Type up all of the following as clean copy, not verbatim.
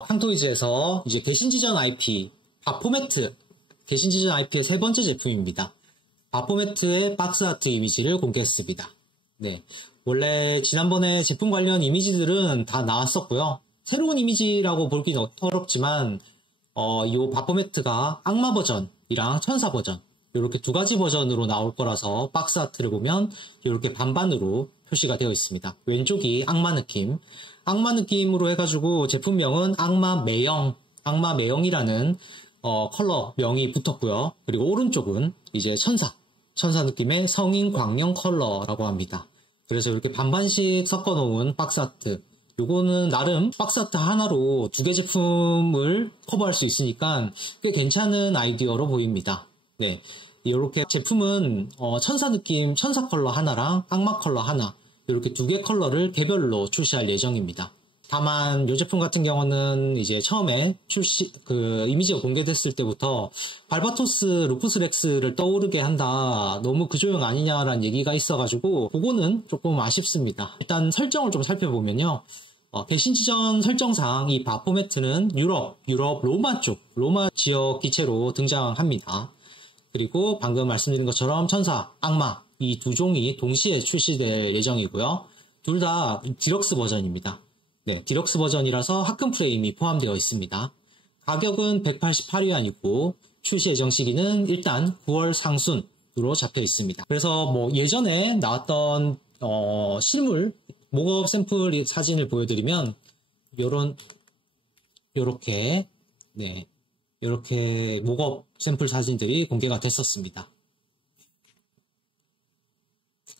팡토이즈에서 이제 개신지전 IP 바포매트, 개신지전 IP의 세 번째 제품입니다. 바포매트의 박스아트 이미지를 공개했습니다. 네, 원래 지난번에 제품 관련 이미지들은 다 나왔었고요. 새로운 이미지라고 보기는 어렵지만 이 바포매트가 악마 버전이랑 천사 버전 이렇게 두 가지 버전으로 나올 거라서 박스아트를 보면 이렇게 반반으로 표시가 되어 있습니다. 왼쪽이 악마 느낌으로 해가지고 제품명은 악마 매형이라는 컬러명이 붙었고요. 그리고 오른쪽은 이제 천사 느낌의 성인 광영 컬러라고 합니다. 그래서 이렇게 반반씩 섞어놓은 박스아트. 요거는 나름 박스아트 하나로 두 개 제품을 커버할 수 있으니까 꽤 괜찮은 아이디어로 보입니다. 네, 이렇게 제품은 천사 느낌, 천사 컬러 하나랑 악마 컬러 하나 이렇게 두 개 컬러를 개별로 출시할 예정입니다. 다만 이 제품 같은 경우는 이제 처음에 이미지가 공개됐을 때부터 발바토스 루푸스 렉스를 떠오르게 한다, 너무 그 조형 아니냐라는 얘기가 있어가지고 그거는 조금 아쉽습니다. 일단 설정을 좀 살펴보면요, 개신지전 설정상 이 바포매트는 유럽 로마 지역 기체로 등장합니다. 그리고 방금 말씀드린 것처럼 천사, 악마 이 두 종이 동시에 출시될 예정이고요. 둘 다 디럭스 버전입니다. 네, 디럭스 버전이라서 합금 프레임이 포함되어 있습니다. 가격은 188위안이고 출시 예정 시기는 일단 9월 상순으로 잡혀 있습니다. 그래서 뭐 예전에 나왔던 실물 목업 샘플 사진을 보여드리면 요렇게 목업 샘플 사진들이 공개가 됐었습니다.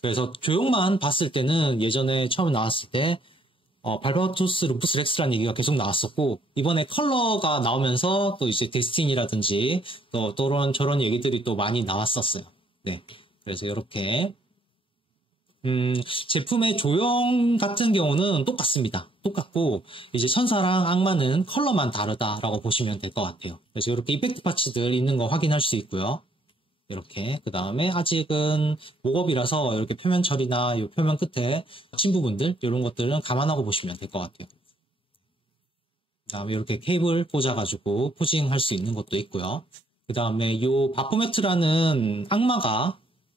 그래서 조형만 봤을 때는 예전에 처음 나왔을 때 발바토스 루푸스 렉스라는 얘기가 계속 나왔었고, 이번에 컬러가 나오면서 또 이제 데스티니라든지 또 저런 얘기들이 또 많이 나왔었어요. 네, 그래서 이렇게 제품의 조형 같은 경우는 똑같고 이제 천사랑 악마는 컬러만 다르다라고 보시면 될 것 같아요. 그래서 이렇게 이펙트 파츠들 있는 거 확인할 수 있고요. 이렇게 그 다음에 아직은 목업이라서 이렇게 표면 처리나 이 표면 끝에 친 부분들 이런 것들은 감안하고 보시면 될 것 같아요. 그 다음에 이렇게 케이블 꽂아가지고 포징할 수 있는 것도 있고요. 그 다음에 이 바포매트라는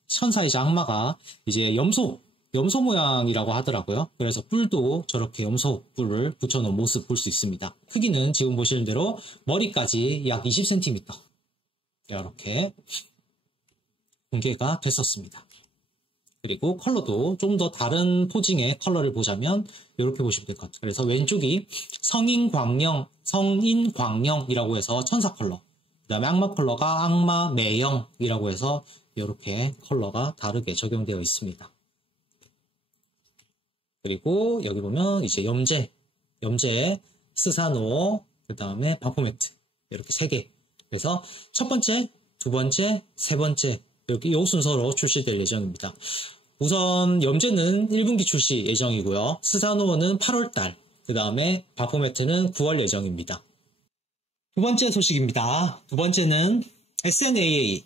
천사이자 악마가 이제 염소 모양이라고 하더라고요. 그래서 뿔도 저렇게 염소 뿔을 붙여놓은 모습 볼 수 있습니다. 크기는 지금 보시는 대로 머리까지 약 20cm 이렇게 공개가 됐었습니다. 그리고 컬러도 좀 더 다른 포징의 컬러를 보자면 이렇게 보시면 될 것 같아요. 그래서 왼쪽이 성인 광영이라고 해서 천사 컬러, 그 다음에 악마 컬러가 악마 매형이라고 해서 이렇게 컬러가 다르게 적용되어 있습니다. 그리고 여기 보면 이제 염제, 스사노, 그 다음에 바포매트 이렇게 세 개. 그래서 첫 번째, 두 번째, 세 번째 이렇게 이 순서로 출시될 예정입니다. 우선 염제는 1분기 출시 예정이고요. 스사노는 8월달, 그 다음에 바포매트는 9월 예정입니다. 두 번째 소식입니다. 두 번째는 SNAA의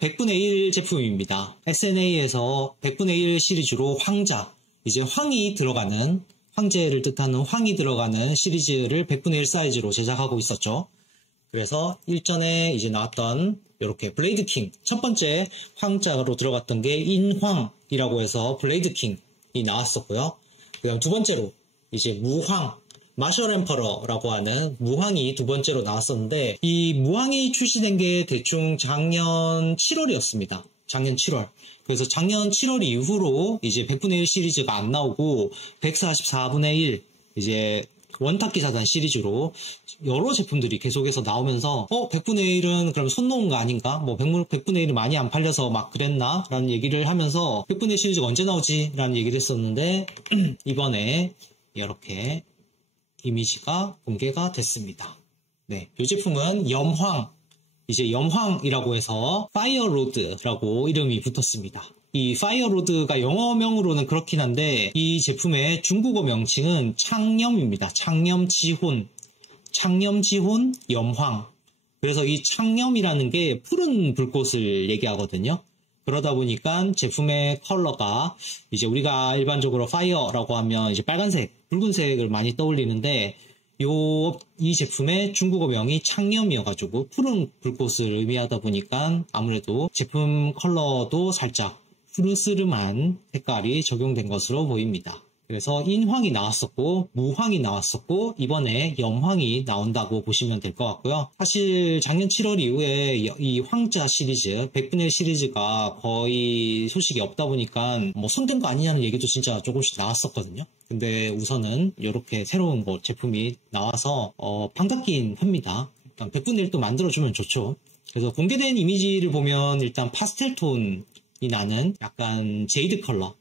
100분의 1 제품입니다. SNA에서 100분의 1 시리즈로 이제 황제를 뜻하는 황이 들어가는 시리즈를 100분의 1 사이즈로 제작하고 있었죠. 그래서 일전에 이제 나왔던 이렇게 블레이드 킹, 첫 번째 황자로 들어갔던 게 인황이라고 해서 블레이드 킹이 나왔었고요. 그 다음 두 번째로 이제 무황, 마셜 엠퍼러라고 하는 무황이 두 번째로 나왔었는데, 이 무황이 출시된 게 대충 작년 7월이었습니다. 작년 7월. 그래서 작년 7월 이후로 이제 100분의 1 시리즈가 안 나오고 144분의 1 이제 원탁기 사단 시리즈로 여러 제품들이 계속해서 나오면서 100분의 1은 그럼 손 놓은 거 아닌가? 뭐 100분의 1이 많이 안 팔려서 막 그랬나? 라는 얘기를 하면서 100분의 1 시리즈가 언제 나오지? 라는 얘기를 했었는데 이번에 이렇게 이미지가 공개가 됐습니다. 네, 이 제품은 염황이라고 해서 파이어로드라고 이름이 붙었습니다. 이 파이어로드가 영어명으로는 그렇긴 한데 이 제품의 중국어 명칭은 창념입니다. 창념지혼, 창념지혼 염황. 그래서 이 창념이라는 게 푸른 불꽃을 얘기하거든요. 그러다 보니까 제품의 컬러가 이제 우리가 일반적으로 파이어라고 하면 이제 빨간색, 붉은색을 많이 떠올리는데 이 제품의 중국어명이 창념이어가지고 푸른 불꽃을 의미하다 보니까 아무래도 제품 컬러도 살짝 푸르스름한 색깔이 적용된 것으로 보입니다. 그래서 인황이 나왔었고 무황이 나왔었고 이번에 염황이 나온다고 보시면 될 것 같고요. 사실 작년 7월 이후에 이 황자 시리즈, 100분의 1 시리즈가 거의 소식이 없다 보니까 뭐 손댄 거 아니냐는 얘기도 진짜 조금씩 나왔었거든요. 근데 우선은 이렇게 새로운 제품이 나와서 반갑긴 합니다. 일단 100분의 1도 만들어주면 좋죠. 그래서 공개된 이미지를 보면 일단 파스텔 톤이 나는 약간 제이드 컬러,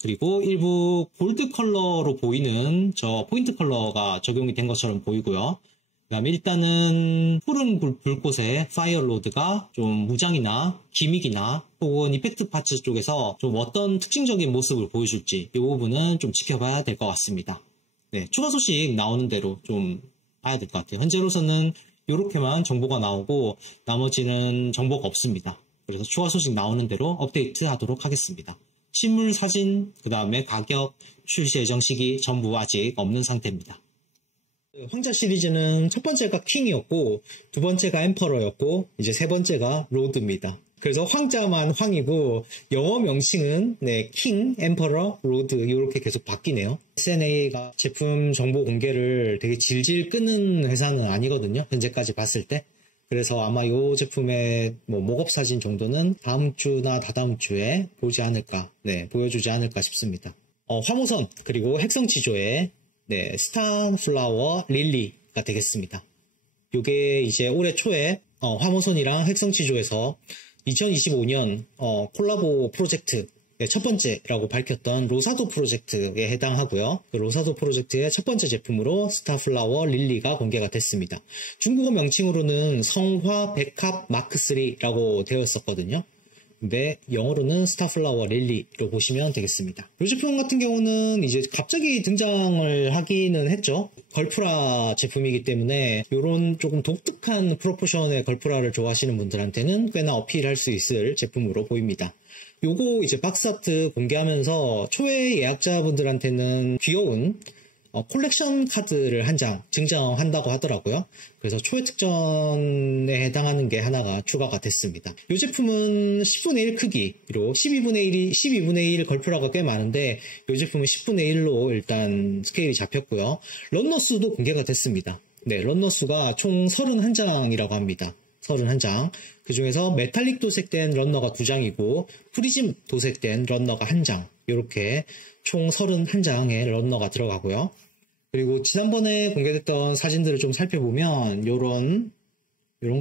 그리고 일부 골드 컬러로 보이는 저 포인트 컬러가 적용이 된 것처럼 보이고요. 그 다음에 일단은 푸른 불꽃의 파이어로드가 좀 무장이나 기믹이나 혹은 이펙트 파츠 쪽에서 좀 어떤 특징적인 모습을 보여줄지 이 부분은 좀 지켜봐야 될 것 같습니다. 네, 추가 소식 나오는 대로 좀 봐야 될 것 같아요. 현재로서는 이렇게만 정보가 나오고 나머지는 정보가 없습니다. 그래서 추가 소식 나오는 대로 업데이트 하도록 하겠습니다. 실물 사진, 그 다음에 가격, 출시 예정 시기 전부 아직 없는 상태입니다. 황자 시리즈는 첫 번째가 킹이었고 두 번째가 엠퍼러였고 이제 세 번째가 로드입니다. 그래서 황자만 황이고 영어 명칭은 킹, 엠퍼러, 로드 이렇게 계속 바뀌네요. SNA가 제품 정보 공개를 되게 질질 끄는 회사는 아니거든요. 현재까지 봤을 때. 그래서 아마 이 제품의 목업 사진 정도는 다음 주나 다다음 주에 보지 않을까, 보여주지 않을까 싶습니다. 화모선 그리고 핵성치조의 스타플라워 릴리가 되겠습니다. 요게 이제 올해 초에 화모선이랑 핵성치조에서 2025년 콜라보 프로젝트 첫 번째라고 밝혔던 로사도 프로젝트에 해당하고요. 그 로사도 프로젝트의 첫 번째 제품으로 스타플라워 릴리가 공개가 됐습니다. 중국어 명칭으로는 성화 백합 마크 3라고 되어 있었거든요. 근데 영어로는 스타플라워 릴리로 보시면 되겠습니다. 이 제품 같은 경우는 이제 갑자기 등장을 하기는 했죠. 걸프라 제품이기 때문에 이런 조금 독특한 프로포션의 걸프라를 좋아하시는 분들한테는 꽤나 어필할 수 있을 제품으로 보입니다. 요거 이제 박스아트 공개하면서 초회 예약자분들한테는 귀여운 콜렉션 카드를 한 장 증정한다고 하더라고요. 그래서 초회 특전에 해당하는 게 하나가 추가가 됐습니다. 이 제품은 10분의 1 크기로 12분의 1 걸프라가 꽤 많은데 이 제품은 10분의 1로 일단 스케일이 잡혔고요. 런너 수도 공개가 됐습니다. 런너 수가 총 31장이라고 합니다. 31장. 그 중에서 메탈릭 도색된 런너가 2장이고 프리즘 도색된 런너가 1장. 이렇게 총 31장의 런너가 들어가고요. 그리고 지난번에 공개됐던 사진들을 좀 살펴보면 요런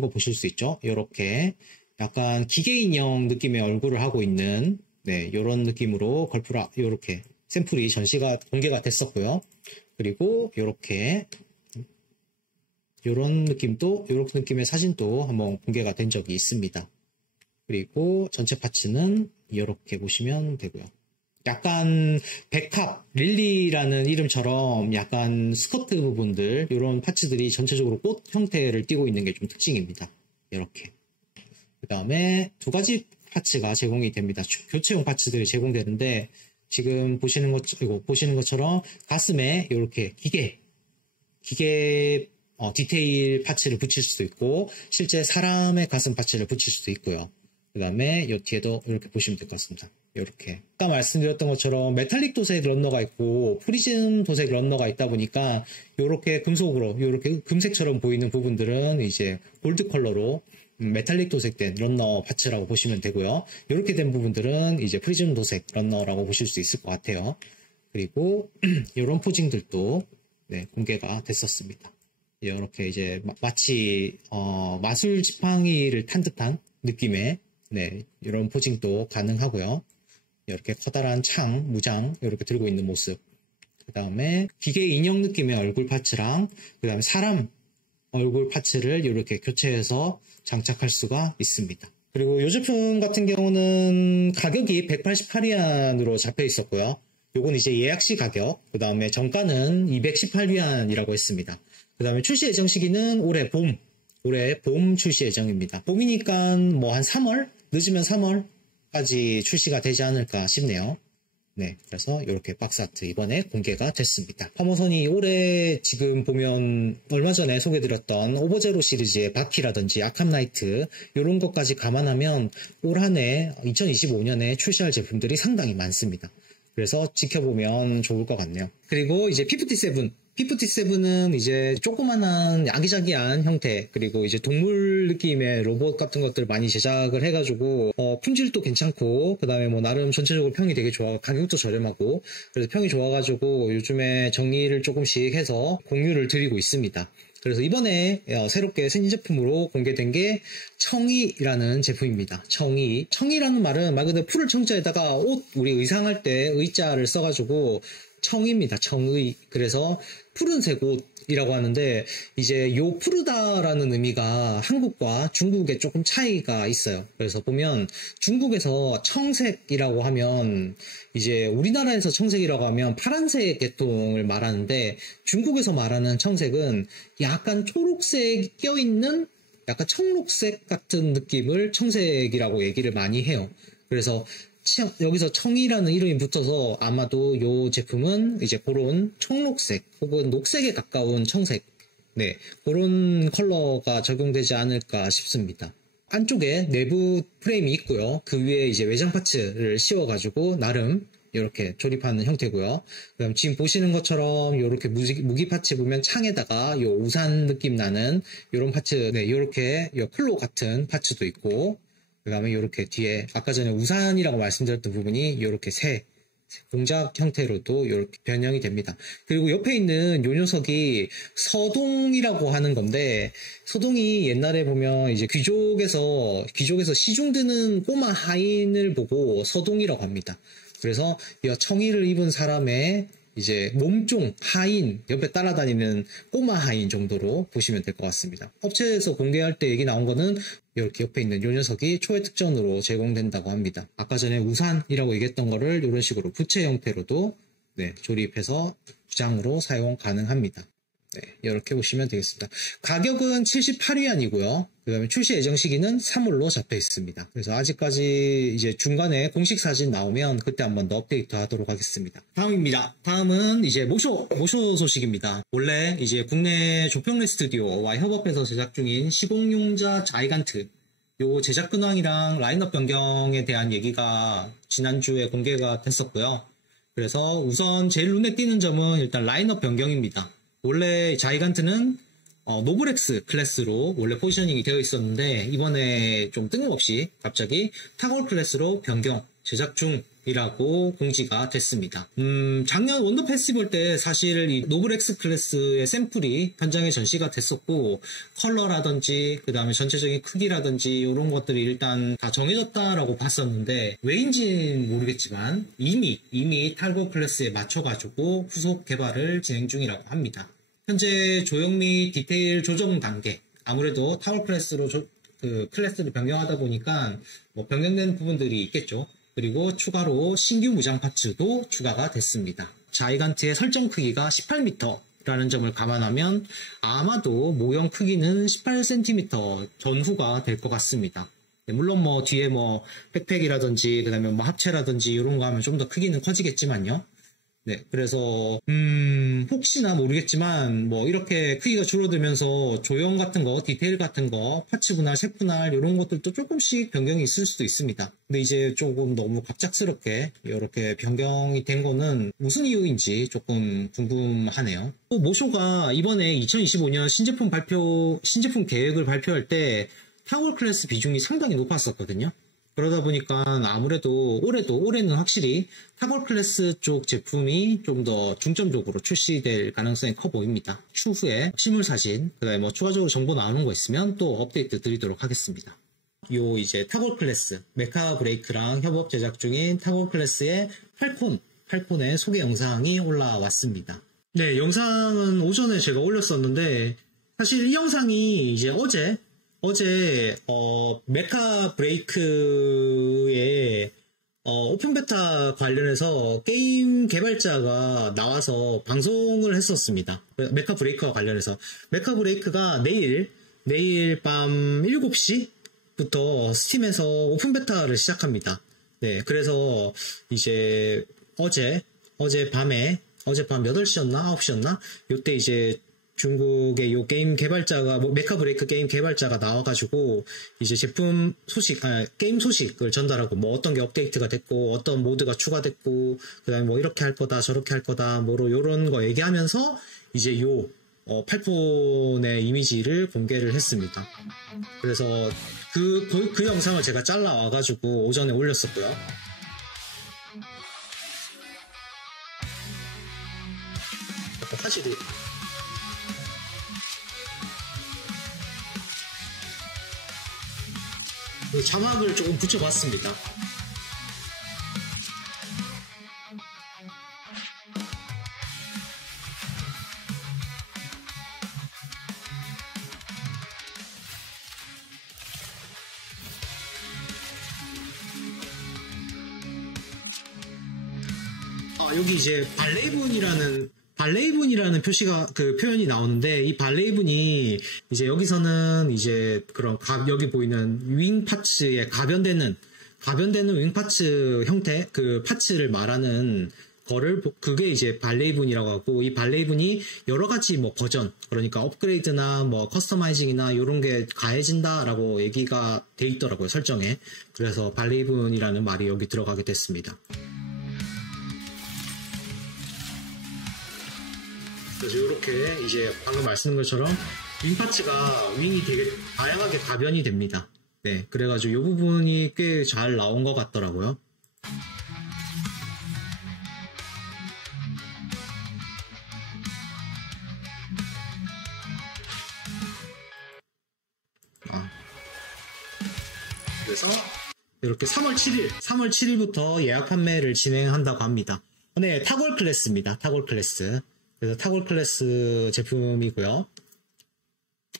거 보실 수 있죠. 요렇게 약간 기계 인형 느낌의 얼굴을 하고 있는 요런 느낌으로 걸프라 요렇게 샘플이 전시가 공개가 됐었고요. 그리고 요렇게 요런 느낌의 사진도 한번 공개가 된 적이 있습니다. 그리고 전체 파츠는 이렇게 보시면 되고요. 약간 백합, 릴리라는 이름처럼 약간 스커트 부분들, 이런 파츠들이 전체적으로 꽃 형태를 띠고 있는 게 좀 특징입니다. 이렇게. 그 다음에 두 가지 파츠가 제공이 됩니다. 교체용 파츠들이 제공되는데, 지금 보시는 것처럼 가슴에 이렇게 기계 디테일 파츠를 붙일 수도 있고, 실제 사람의 가슴 파츠를 붙일 수도 있고요. 그 다음에 이 뒤에도 이렇게 보시면 될 것 같습니다. 이렇게. 아까 말씀드렸던 것처럼 메탈릭 도색 런너가 있고 프리즘 도색 런너가 있다 보니까 이렇게 금속으로, 이렇게 금색처럼 보이는 부분들은 이제 골드 컬러로 메탈릭 도색된 런너 파츠라고 보시면 되고요. 이렇게 된 부분들은 이제 프리즘 도색 런너라고 보실 수 있을 것 같아요. 그리고 이런 포징들도 공개가 됐었습니다. 이렇게 이제 마치 마술 지팡이를 탄 듯한 느낌의 이런 포징도 가능하고요. 이렇게 커다란 창, 무장 이렇게 들고 있는 모습. 그 다음에 기계 인형 느낌의 얼굴 파츠랑 그 다음에 사람 얼굴 파츠를 이렇게 교체해서 장착할 수가 있습니다. 그리고 이 제품 같은 경우는 가격이 188위안으로 잡혀 있었고요. 요건 이제 예약 시 가격, 그 다음에 정가는 218위안이라고 했습니다. 그 다음에 출시 예정 시기는 올해 봄 출시 예정입니다. 봄이니까 뭐 한 3월? 늦으면 3월까지 출시가 되지 않을까 싶네요. 네, 그래서 이렇게 박스아트 이번에 공개가 됐습니다. 화모선이 올해 지금 보면 얼마 전에 소개드렸던 오버제로 시리즈의 바퀴라든지 아캄나이트 이런 것까지 감안하면 올 한해 2025년에 출시할 제품들이 상당히 많습니다. 그래서 지켜보면 좋을 것 같네요. 그리고 이제 P57은 이제 조그만한 아기자기한 형태, 그리고 이제 동물 느낌의 로봇 같은 것들 많이 제작을 해가지고 품질도 괜찮고, 그 다음에 뭐 나름 전체적으로 평이 되게 좋아, 가격도 저렴하고, 그래서 평이 좋아가지고 요즘에 정리를 조금씩 해서 공유를 드리고 있습니다. 그래서 이번에 새롭게 생긴 제품으로 공개된 게 청이라는 제품입니다. 청이라는 말은 말 그대로 풀을 청자에다가 우리 의상할 때 의자를 써가지고 청입니다. 청의. 그래서 푸른색 옷이라고 하는데, 이제 요 푸르다라는 의미가 한국과 중국에 조금 차이가 있어요. 그래서 보면 중국에서 청색이라고 하면, 이제 우리나라에서 청색이라고 하면 파란색 계통을 말하는데, 중국에서 말하는 청색은 약간 초록색이 껴있는 약간 청록색 같은 느낌을 청색이라고 얘기를 많이 해요. 그래서 여기서 청이라는 이름이 붙어서 아마도 이 제품은 이제 그런 청록색 혹은 녹색에 가까운 청색, 네, 그런 컬러가 적용되지 않을까 싶습니다. 안쪽에 내부 프레임이 있고요. 그 위에 이제 외장 파츠를 씌워가지고 나름 이렇게 조립하는 형태고요. 그다음 지금 보시는 것처럼 이렇게 무기 파츠 보면 창에다가 요 우산 느낌 나는 이런 파츠, 네, 이렇게 요 플로 같은 파츠도 있고, 그 다음에 이렇게 뒤에 아까 전에 우산이라고 말씀드렸던 부분이 이렇게 새 공작 형태로도 이렇게 변형이 됩니다. 그리고 옆에 있는 요 녀석이 서동이라고 하는 건데, 서동이 옛날에 보면 이제 귀족에서 시중 드는 꼬마 하인을 보고 서동이라고 합니다. 그래서 이 청이를 입은 사람의 이제 몸종 하인, 옆에 따라다니는 꼬마 하인 정도로 보시면 될 것 같습니다. 업체에서 공개할 때 얘기 나온 거는 이렇게 옆에 있는 이 녀석이 초회 특전으로 제공된다고 합니다. 아까 전에 우산이라고 얘기했던 거를 이런 식으로 부채 형태로도, 네, 조립해서 부장으로 사용 가능합니다. 네, 이렇게 보시면 되겠습니다. 가격은 78위안이고요. 그 다음에 출시 예정 시기는 3월로 잡혀 있습니다. 그래서 아직까지 이제 중간에 공식 사진 나오면 그때 한 번 더 업데이트 하도록 하겠습니다. 다음입니다. 다음은 이제 모쇼 소식입니다. 원래 이제 국내 조평래 스튜디오와 협업해서 제작 중인 시공용자 자이간트, 요 제작 근황이랑 라인업 변경에 대한 얘기가 지난주에 공개가 됐었고요. 그래서 우선 제일 눈에 띄는 점은 일단 라인업 변경입니다. 원래 자이간트는 노블엑스 클래스로 원래 포지셔닝이 되어 있었는데, 이번에 좀 뜬금없이 갑자기 타걸 클래스로 변경 제작 중이라고 공지가 됐습니다. 작년 원더 페스티벌 때 사실 이 노블엑스 클래스의 샘플이 현장에 전시가 됐었고, 컬러라든지 그 다음에 전체적인 크기라든지 이런 것들이 일단 다 정해졌다라고 봤었는데, 왜인지는 모르겠지만 이미 탈거 클래스에 맞춰가지고 후속 개발을 진행 중이라고 합니다. 현재 조형 및 디테일 조정 단계, 아무래도 타워 클래스로 클래스를 변경하다 보니까 뭐 변경된 부분들이 있겠죠. 그리고 추가로 신규 무장 파츠도 추가가 됐습니다. 자이간트의 설정 크기가 18m라는 점을 감안하면 아마도 모형 크기는 18cm 전후가 될 것 같습니다. 물론 뭐 뒤에 뭐 백팩이라든지 그다음에 뭐 합체라든지 이런 거 하면 좀 더 크기는 커지겠지만요. 네, 그래서 혹시나 모르겠지만 뭐 이렇게 크기가 줄어들면서 조형 같은 거, 디테일 같은 거, 파츠 분할, 색 분할 이런 것들도 조금씩 변경이 있을 수도 있습니다. 근데 이제 조금 너무 갑작스럽게 이렇게 변경이 된 거는 무슨 이유인지 조금 궁금하네요. 또 모쇼가 이번에 2025년 신제품 계획을 발표할 때 타월 클래스 비중이 상당히 높았었거든요. 그러다 보니까 아무래도 올해는 확실히 타걸 클래스 쪽 제품이 좀 더 중점적으로 출시될 가능성이 커 보입니다. 추후에 실물 사진, 그다음에 뭐 추가적으로 정보 나오는 거 있으면 또 업데이트 드리도록 하겠습니다. 요 이제 타걸 클래스, 메카 브레이크랑 협업 제작 중인 타걸 클래스의 팔콘의 소개 영상이 올라왔습니다. 네, 영상은 오전에 제가 올렸었는데, 사실 이 영상이 이제 어제 어제 메카 브레이크의 오픈 베타 관련해서 게임 개발자가 나와서 방송을 했었습니다. 메카 브레이크와 관련해서. 메카 브레이크가 내일 밤 7시부터 스팀에서 오픈 베타를 시작합니다. 네, 그래서 이제 어젯밤 8시였나? 9시였나? 요때 이제 중국의 요 게임 개발자가, 메카 브레이크 게임 개발자가 나와가지고, 이제 제품 소식, 게임 소식을 전달하고, 뭐 어떤 게 업데이트가 됐고, 어떤 모드가 추가됐고, 그 다음에 뭐 이렇게 할 거다, 저렇게 할 거다, 뭐로 요런 거 얘기하면서, 이제 팔폰의 이미지를 공개를 했습니다. 그래서 그 영상을 제가 잘라와가지고 오전에 올렸었고요. 화질이 자막을 조금 붙여봤습니다. 여기 이제 발레이븐이라는 표현이 나오는데, 이 발레이븐이 이제 여기서는 이제 그런 여기 보이는 윙 파츠의 가변되는 윙 파츠 형태, 그 파츠를 말하는 거를, 그게 이제 발레이븐이라고 하고, 이 발레이븐이 여러 가지 뭐 버전, 그러니까 업그레이드나 뭐 커스터마이징이나 이런 게 가해진다라고 얘기가 돼 있더라고요, 설정에. 그래서 발레이븐이라는 말이 여기 들어가게 됐습니다. 그래서 이렇게 이제 방금 말씀드린 것처럼 윙 파츠가 윙이 되게 다양하게 가변이 됩니다. 네, 그래가지고 이 부분이 꽤 잘 나온 것 같더라고요. 그래서 이렇게 3월 7일부터 예약 판매를 진행한다고 합니다. 네, 타골 클래스입니다. 타골 클래스. 그래서 타골 클래스 제품이고요.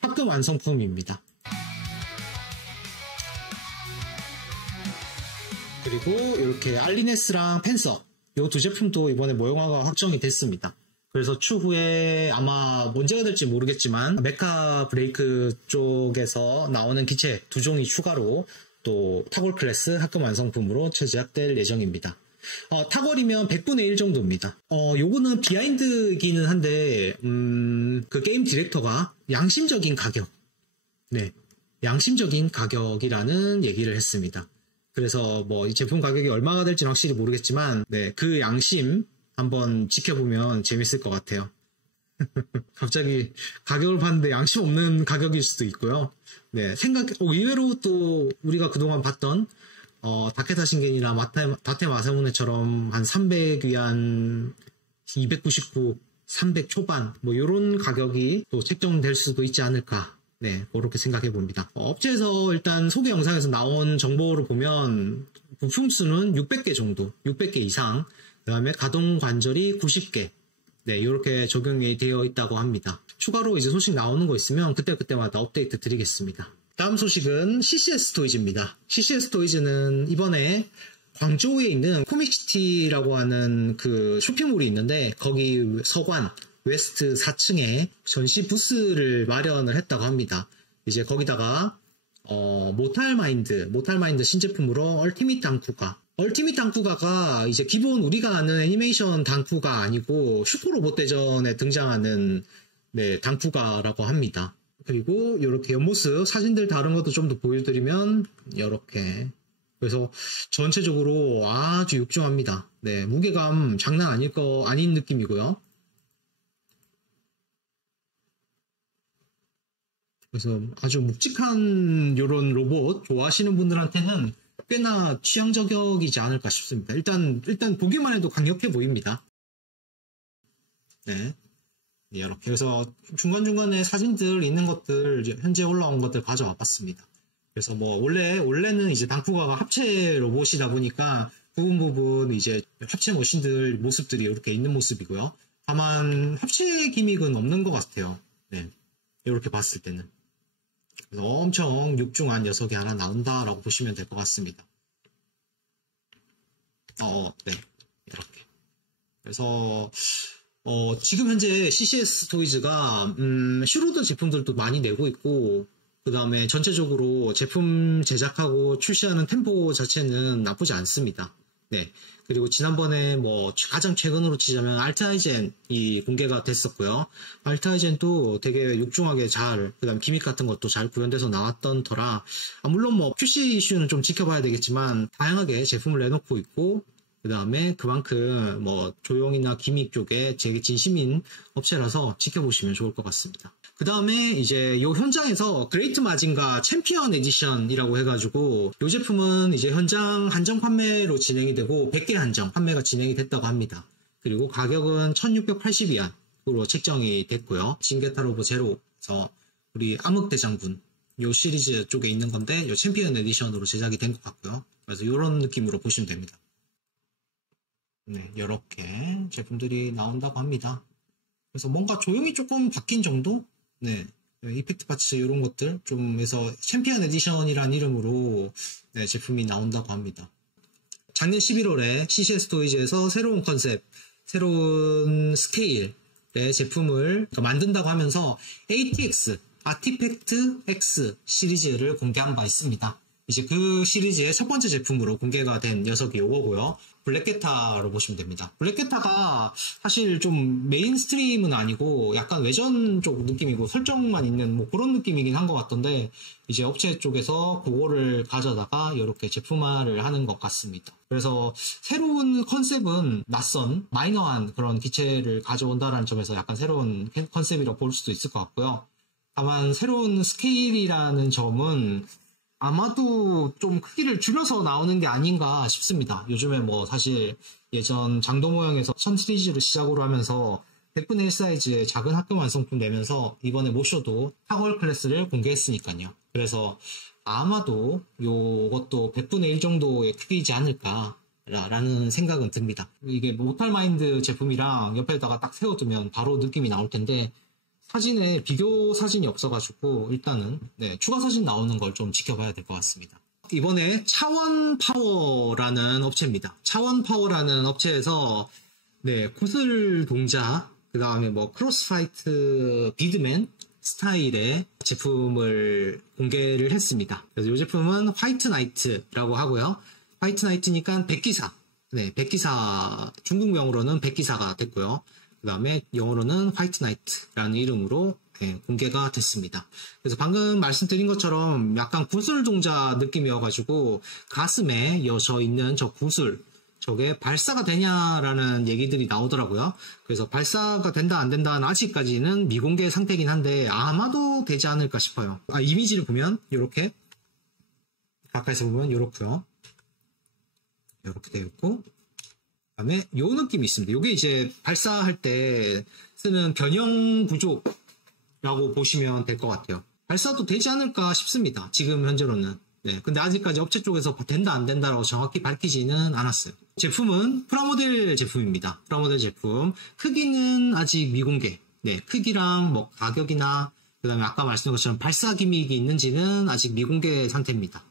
합금 완성품입니다. 그리고 이렇게 알리네스랑 펜서, 이 두 제품도 이번에 모형화가 확정이 됐습니다. 그래서 추후에 아마 문제가 될지 모르겠지만 메카 브레이크 쪽에서 나오는 기체 두 종이 추가로 또 타골 클래스 합금 완성품으로 제작될 예정입니다. 타걸이면 100분의 1 정도입니다. 요거는 비하인드이기는 한데, 그 게임 디렉터가 양심적인 가격, 네, 양심적인 가격이라는 얘기를 했습니다. 그래서 뭐 이 제품 가격이 얼마가 될지는 확실히 모르겠지만, 네, 그 양심 한번 지켜보면 재밌을 것 같아요. 갑자기 가격을 봤는데 양심 없는 가격일 수도 있고요. 네, 의외로 또 우리가 그동안 봤던 다케타 신겐이나 다테 마사무네처럼 한 300위안, 299, 300 초반, 뭐, 요런 가격이 또 책정될 수도 있지 않을까. 네, 그렇게 생각해 봅니다. 업체에서 일단 소개 영상에서 나온 정보를 보면, 부품 수는 600개 정도, 600개 이상, 그 다음에 가동 관절이 90개, 네, 이렇게 적용이 되어 있다고 합니다. 추가로 이제 소식 나오는 거 있으면 그때그때마다 업데이트 드리겠습니다. 다음 소식은 CCS 토이즈입니다. CCS 토이즈는 이번에 광저우에 있는 코믹시티라고 하는 그 쇼핑몰이 있는데 거기 서관 웨스트 4층에 전시 부스를 마련을 했다고 합니다. 이제 거기다가 모탈마인드 신제품으로 얼티밋 당쿠가가 이제 기본 우리가 아는 애니메이션 당쿠가 아니고 슈퍼로봇 대전에 등장하는 네, 당쿠가라고 합니다. 그리고 이렇게 옆모습 사진들 다른 것도 좀 더 보여드리면 이렇게, 그래서 전체적으로 아주 육중합니다. 네, 무게감 장난 아닌 느낌이고요. 그래서 아주 묵직한 이런 로봇 좋아하시는 분들한테는 꽤나 취향 저격이지 않을까 싶습니다. 일단 보기만 해도 강력해 보입니다. 네. 이렇게. 그래서 중간중간에 사진들 있는 것들, 현재 올라온 것들 가져와 봤습니다. 그래서 뭐, 원래는 이제 당쿠가가 합체 로봇이다 보니까 부분 이제 합체 머신들 모습들이 이렇게 있는 모습이고요. 다만, 합체 기믹은 없는 것 같아요. 네. 이렇게 봤을 때는. 그래서 엄청 육중한 녀석이 하나 나온다라고 보시면 될 것 같습니다. 네. 이렇게. 그래서, 지금 현재 CCS 토이즈가, 슈로드 제품들도 많이 내고 있고, 그 다음에 전체적으로 제품 제작하고 출시하는 템포 자체는 나쁘지 않습니다. 네. 그리고 지난번에 뭐 가장 최근으로 치자면 알트아이젠이 공개가 됐었고요. 알트아이젠도 되게 육중하게 잘, 그 다음 기믹 같은 것도 잘 구현돼서 나왔던 터라, 물론 뭐 QC 이슈는 좀 지켜봐야 되겠지만 다양하게 제품을 내놓고 있고, 그 다음에 그만큼 뭐 조형이나 기믹 쪽에 되게 진심인 업체라서 지켜보시면 좋을 것 같습니다. 그 다음에 이제 요 현장에서 그레이트 마징가 챔피언 에디션이라고 해가지고 요 제품은 이제 현장 한정 판매로 진행이 되고 100개 한정 판매가 진행이 됐다고 합니다. 그리고 가격은 1680위안으로 책정이 됐고요. 징게타로보 제로에서 우리 암흑대장군 요 시리즈 쪽에 있는 건데 요 챔피언 에디션으로 제작이 된 것 같고요. 그래서 요런 느낌으로 보시면 됩니다. 네, 이렇게 제품들이 나온다고 합니다. 그래서 뭔가 조형이 조금 바뀐 정도? 네, 이펙트 파츠 이런 것들 좀 해서 챔피언 에디션이라는 이름으로 네, 제품이 나온다고 합니다. 작년 11월에 CCS 토이즈에서 새로운 컨셉, 새로운 스케일의 제품을 만든다고 하면서 ATX, 아티팩트 X 시리즈를 공개한 바 있습니다. 이제 그 시리즈의 첫 번째 제품으로 공개가 된 녀석이 요거고요. 블랙게타로 보시면 됩니다. 블랙게타가 사실 좀 메인스트림은 아니고 약간 외전 쪽 느낌이고 설정만 있는 뭐 그런 느낌이긴 한 것 같던데 이제 업체 쪽에서 그거를 가져다가 이렇게 제품화를 하는 것 같습니다. 그래서 새로운 컨셉은 낯선 마이너한 그런 기체를 가져온다는 점에서 약간 새로운 컨셉이라고 볼 수도 있을 것 같고요. 다만 새로운 스케일이라는 점은 아마도 좀 크기를 줄여서 나오는 게 아닌가 싶습니다. 요즘에 뭐 사실 예전 장도 모형에서 1000 시리즈를 시작으로 하면서 100분의 1 사이즈의 작은 학급 완성품 내면서 이번에 모쇼도 타월 클래스를 공개했으니까요. 그래서 아마도 요것도 100분의 1 정도의 크기이지 않을까 라는 생각은 듭니다. 이게 모탈 마인드 제품이랑 옆에다가 딱 세워두면 바로 느낌이 나올 텐데 사진에 비교 사진이 없어가지고 일단은 네, 추가 사진 나오는 걸 좀 지켜봐야 될 것 같습니다. 이번에 차원파워라는 업체입니다. 차원파워라는 업체에서 네, 구슬 동작, 그 다음에 뭐 크로스파이트 비드맨 스타일의 제품을 공개를 했습니다. 그래서 이 제품은 화이트 나이트라고 하고요. 화이트 나이트니까 백기사, 네, 백기사, 중국명으로는 백기사가 됐고요. 그 다음에 영어로는 화이트 나이트라는 이름으로 네, 공개가 됐습니다. 그래서 방금 말씀드린 것처럼 약간 구슬 동자 느낌이어가지고 가슴에 여져 있는 저 구슬, 저게 발사가 되냐라는 얘기들이 나오더라고요. 그래서 발사가 된다 안 된다는 아직까지는 미공개 상태이긴 한데 아마도 되지 않을까 싶어요. 이미지를 보면 이렇게 가까이서 보면 이렇고요. 이렇게 되어 있고 그다음에 요 느낌이 있습니다. 요게 이제 발사할 때 쓰는 변형 구조라고 보시면 될 것 같아요. 발사도 되지 않을까 싶습니다. 지금 현재로는. 네, 근데 아직까지 업체 쪽에서 된다 안 된다라고 정확히 밝히지는 않았어요. 제품은 프라모델 제품입니다. 프라모델 제품. 크기는 아직 미공개. 네, 크기랑 뭐 가격이나 그다음에 아까 말씀드린 것처럼 발사 기믹이 있는지는 아직 미공개 상태입니다.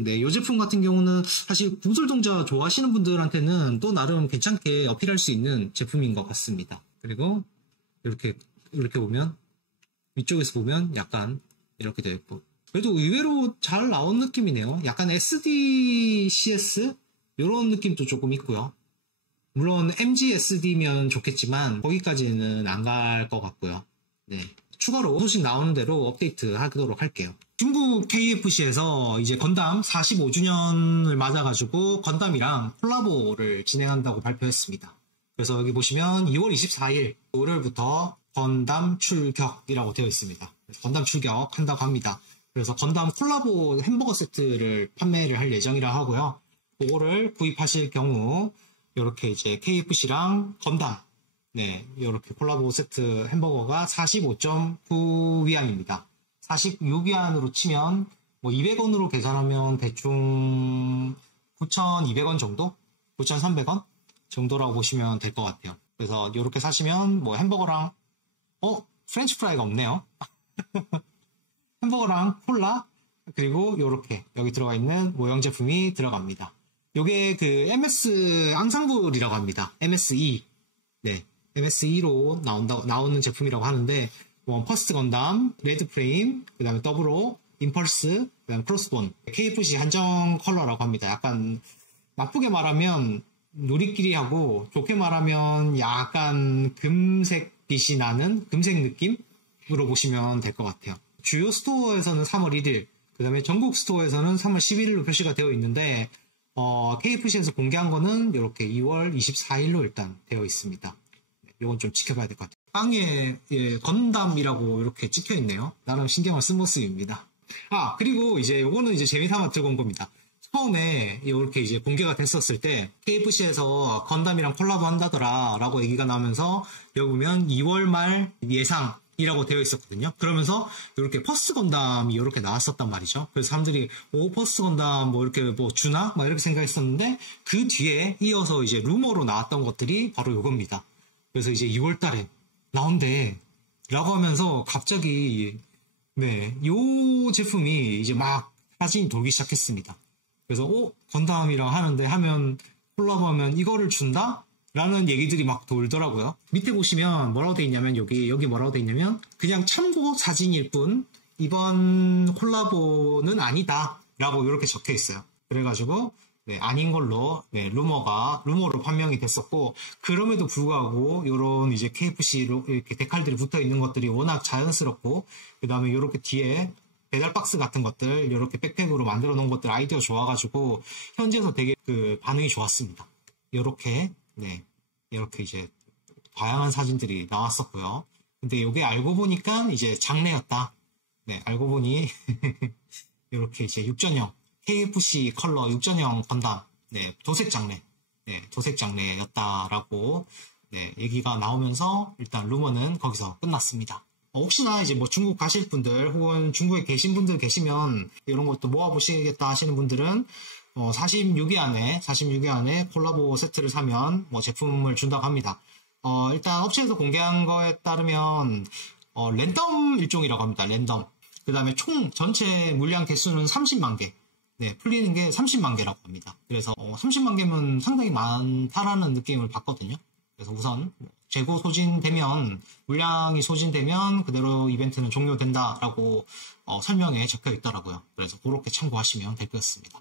네, 이 제품 같은 경우는 사실 구슬 동자 좋아하시는 분들한테는 또 나름 괜찮게 어필할 수 있는 제품인 것 같습니다. 그리고 이렇게 보면 위쪽에서 보면 약간 이렇게 되어 있고 그래도 의외로 잘 나온 느낌이네요. 약간 SDCS 이런 느낌도 조금 있고요. 물론 MGSD면 좋겠지만 거기까지는 안 갈 것 같고요. 네. 추가로 소식 나오는 대로 업데이트 하도록 할게요. 중국 KFC에서 이제 건담 45주년을 맞아가지고 건담이랑 콜라보를 진행한다고 발표했습니다. 그래서 여기 보시면 2월 24일 월요일부터 건담 출격이라고 되어 있습니다. 건담 출격한다고 합니다. 그래서 건담 콜라보 햄버거 세트를 판매를 할 예정이라 하고요. 그거를 구입하실 경우 이렇게 이제 KFC랑 건담 네, 이렇게 콜라보 세트 햄버거가 45.9위안입니다. 46위안으로 치면 뭐 200원으로 계산하면 대충 9,200원 정도? 9,300원 정도라고 보시면 될 것 같아요. 그래서 이렇게 사시면 뭐 햄버거랑 프렌치 프라이가 없네요. 햄버거랑 콜라, 그리고 요렇게 여기 들어가 있는 모형 제품이 들어갑니다. 요게 그 MS 앙상블이라고 합니다. MSE. 네. MSE로 나오는 제품이라고 하는데, 퍼스트 건담, 레드 프레임, 그 다음에 더블로, 임펄스, 그 다음에 크로스본, KFC 한정 컬러라고 합니다. 약간, 나쁘게 말하면, 누리끼리하고, 좋게 말하면 약간 금색빛이 나는 금색 느낌으로 보시면 될 것 같아요. 주요 스토어에서는 3월 1일, 그 다음에 전국 스토어에서는 3월 11일로 표시가 되어 있는데, KFC에서 공개한 거는 이렇게 2월 24일로 일단 되어 있습니다. 이건 좀 지켜봐야 될 것 같아요. 빵에 건담이라고 이렇게 찍혀 있네요. 나름 신경을 쓴 모습입니다. 그리고 이제 요거는 이제 재미삼아 들고 온 겁니다. 처음에 이렇게 이제 공개가 됐었을 때 KFC에서 건담이랑 콜라보 한다더라 라고 얘기가 나오면서 여기 보면 2월 말 예상이라고 되어 있었거든요. 그러면서 이렇게 퍼스트 건담이 이렇게 나왔었단 말이죠. 그래서 사람들이 퍼스트 건담 뭐 이렇게 뭐 주나? 막 이렇게 생각했었는데 그 뒤에 이어서 이제 루머로 나왔던 것들이 바로 요겁니다. 그래서 이제 2월 달에 나온대 라고 하면서 갑자기 요 제품이 이제 막 사진이 돌기 시작했습니다. 그래서 건담이랑 하면 콜라보하면 이거를 준다? 라는 얘기들이 막 돌더라고요. 밑에 보시면 뭐라고 돼 있냐면 여기 뭐라고 돼 있냐면 그냥 참고 사진일 뿐 이번 콜라보는 아니다 라고 이렇게 적혀 있어요. 그래가지고 아닌 걸로 루머로 판명이 됐었고, 그럼에도 불구하고 이런 이제 KFC로 이렇게 데칼들이 붙어 있는 것들이 워낙 자연스럽고, 그 다음에 이렇게 뒤에 배달 박스 같은 것들 이렇게 백팩으로 만들어 놓은 것들 아이디어 좋아가지고 현지에서 되게 그 반응이 좋았습니다. 이렇게 이제 다양한 사진들이 나왔었고요. 근데 이게 알고 보니까 이제 장례였다. 알고 보니 이렇게 이제 육전형 KFC 컬러 육전형 건담, 도색 장례였다라고, 얘기가 나오면서 일단 루머는 거기서 끝났습니다. 혹시나 이제 뭐 중국 가실 분들, 혹은 중국에 계신 분들 계시면 이런 것도 모아보시겠다 하시는 분들은, 46위 안에 콜라보 세트를 사면 뭐 제품을 준다고 합니다. 일단 업체에서 공개한 거에 따르면, 랜덤 일종이라고 합니다. 랜덤. 그 다음에 총 전체 물량 개수는 30만 개. 풀리는 게 30만 개라고 합니다. 그래서 30만 개면 상당히 많다라는 느낌을 받거든요. 그래서 우선 재고 소진되면, 물량이 소진되면 그대로 이벤트는 종료된다라고 설명에 적혀 있더라고요. 그래서 그렇게 참고하시면 될 것 같습니다.